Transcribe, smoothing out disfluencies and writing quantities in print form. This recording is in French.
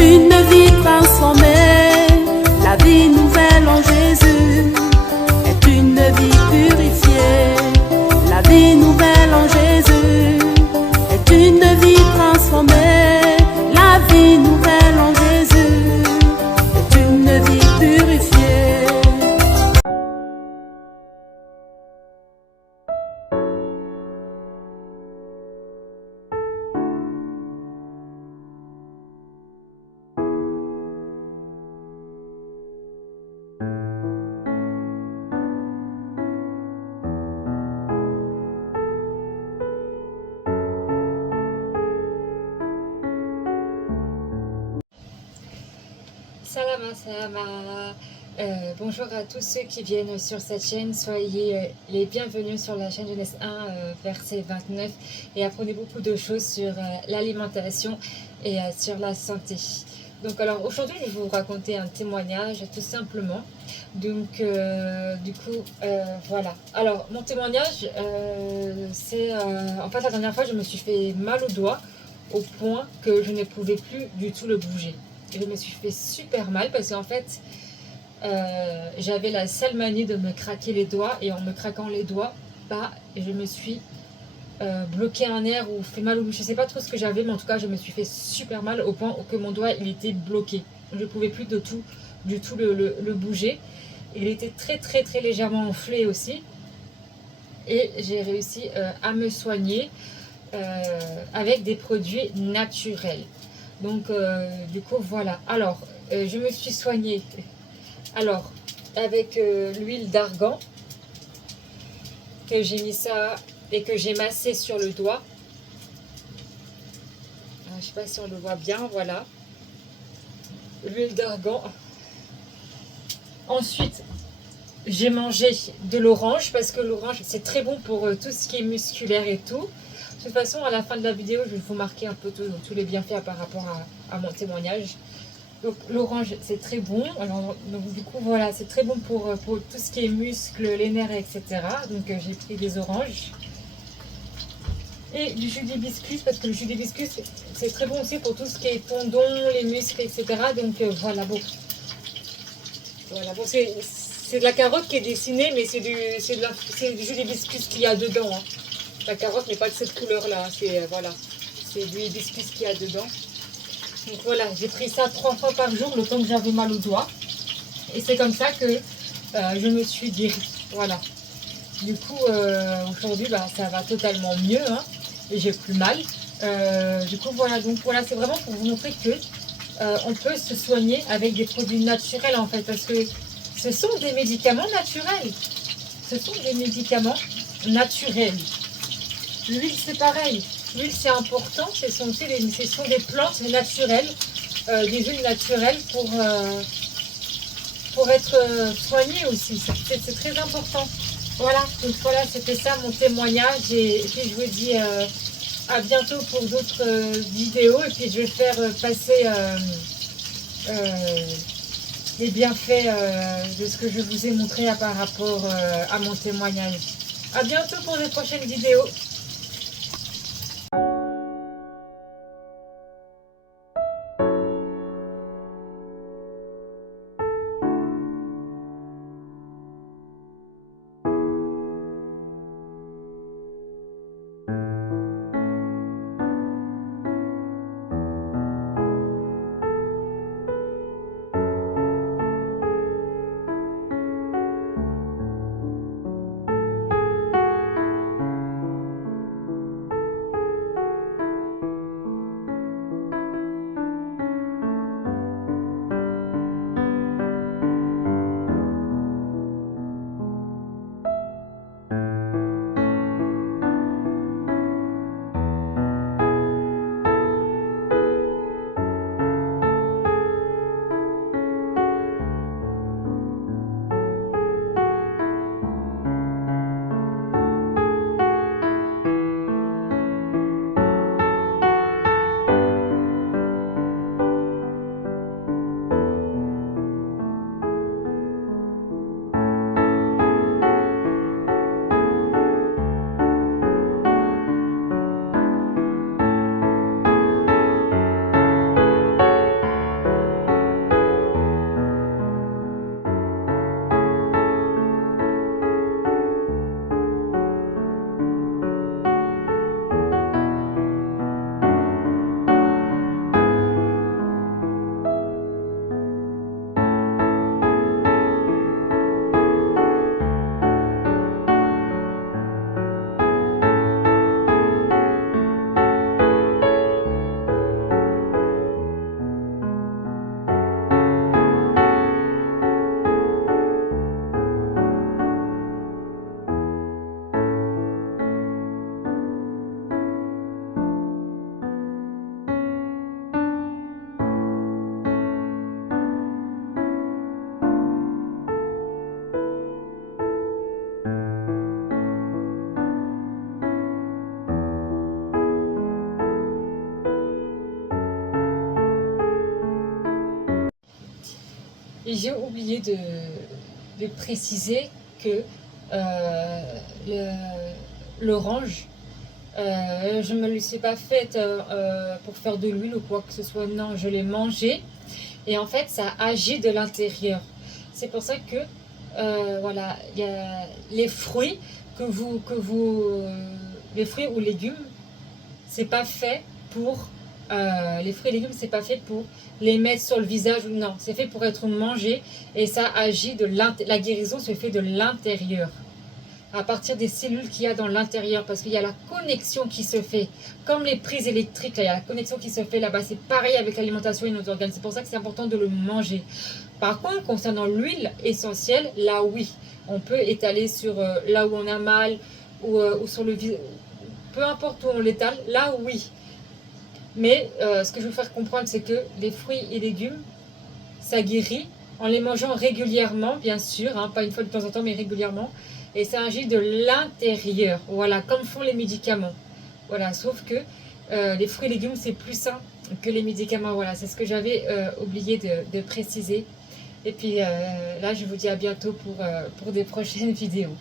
une vie transformée. La vie nouvelle en Jésus est une vie purifiée. La vie nouvelle en Jésus est une vie transformée. La vie nouvelle en Jésus est une vie purifiée. Salama, salama. Bonjour à tous ceux qui viennent sur cette chaîne. Soyez les bienvenus sur la chaîne Genèse 1, verset 29. Et apprenez beaucoup de choses sur l'alimentation et sur la santé. Donc alors aujourd'hui, je vais vous raconter un témoignage tout simplement. Donc du coup, voilà. Alors mon témoignage, c'est... en fait, la dernière fois, je me suis fait mal au doigt au point que je ne pouvais plus du tout le bouger. Je me suis fait super mal parce qu'en fait, j'avais la sale manie de me craquer les doigts et en me craquant les doigts, bah, je me suis bloqué un nerf ou fait mal. Je sais pas trop ce que j'avais, mais en tout cas, je me suis fait super mal au point que mon doigt, il était bloqué. Je ne pouvais plus du tout le bouger. Il était très très très légèrement enflé aussi. Et j'ai réussi à me soigner avec des produits naturels. Donc du coup voilà. Alors je me suis soignée alors avec l'huile d'argan, que j'ai mis ça et que j'ai massé sur le doigt. Je sais pas si on le voit bien, voilà. L'huile d'argan. Ensuite, j'ai mangé de l'orange parce que l'orange c'est très bon pour tout ce qui est musculaire et tout. De toute façon, à la fin de la vidéo, je vais vous marquer un peu tous les bienfaits par rapport à mon témoignage. Donc l'orange c'est très bon. Alors, donc, du coup voilà, c'est très bon pour tout ce qui est muscles, les nerfs, etc. Donc j'ai pris des oranges. Et du jus d'hibiscus, parce que le jus d'hibiscus c'est très bon aussi pour tout ce qui est tendons, les muscles, etc. Donc voilà, bon. Voilà, bon, c'est de la carotte qui est dessinée, mais c'est du jus d'hibiscus qu'il y a dedans. Hein. La carotte n'est pas de cette couleur-là, voilà, c'est du hibiscus qu'il y a dedans. Donc voilà, j'ai pris ça 3 fois par jour, le temps que j'avais mal au doigt. Et c'est comme ça que je me suis guérie. Voilà. Du coup, aujourd'hui, bah, ça va totalement mieux. Hein, et j'ai plus mal. Du coup, voilà. Donc voilà, c'est vraiment pour vous montrer que on peut se soigner avec des produits naturels en fait. Parce que ce sont des médicaments naturels. Ce sont des médicaments naturels. L'huile, c'est pareil. L'huile, c'est important. Ce sont des plantes naturelles, des huiles naturelles pour être soigné aussi. C'est très important. Voilà, donc voilà, c'était ça mon témoignage. Et puis je vous dis à bientôt pour d'autres vidéos. Et puis je vais faire passer les bienfaits de ce que je vous ai montré par rapport à mon témoignage. À bientôt pour les prochaines vidéos. Et j'ai oublié de préciser que l'orange, je ne me le suis pas faite pour faire de l'huile ou quoi que ce soit. Non, je l'ai mangée. Et en fait, ça agit de l'intérieur. C'est pour ça que, voilà, il y a les fruits les fruits ou légumes, c'est pas fait pour les fruits et légumes, c'est pas fait pour les mettre sur le visage ou non, c'est fait pour être mangé et ça agit la guérison se fait de l'intérieur, à partir des cellules qu'il y a dans l'intérieur, parce qu'il y a la connexion qui se fait, comme les prises électriques, là, il y a la connexion qui se fait là-bas, c'est pareil avec l'alimentation et nos organes, c'est pour ça que c'est important de le manger. Par contre, concernant l'huile essentielle, là oui, on peut étaler sur là où on a mal ou sur le visage, peu importe où on l'étale, là oui. Mais ce que je veux faire comprendre, c'est que les fruits et légumes, ça guérit en les mangeant régulièrement, bien sûr, hein, pas une fois de temps en temps, mais régulièrement. Et ça agit de l'intérieur, voilà, comme font les médicaments. Voilà, sauf que les fruits et légumes, c'est plus sain que les médicaments. Voilà, c'est ce que j'avais oublié de préciser. Et puis là, je vous dis à bientôt pour des prochaines vidéos.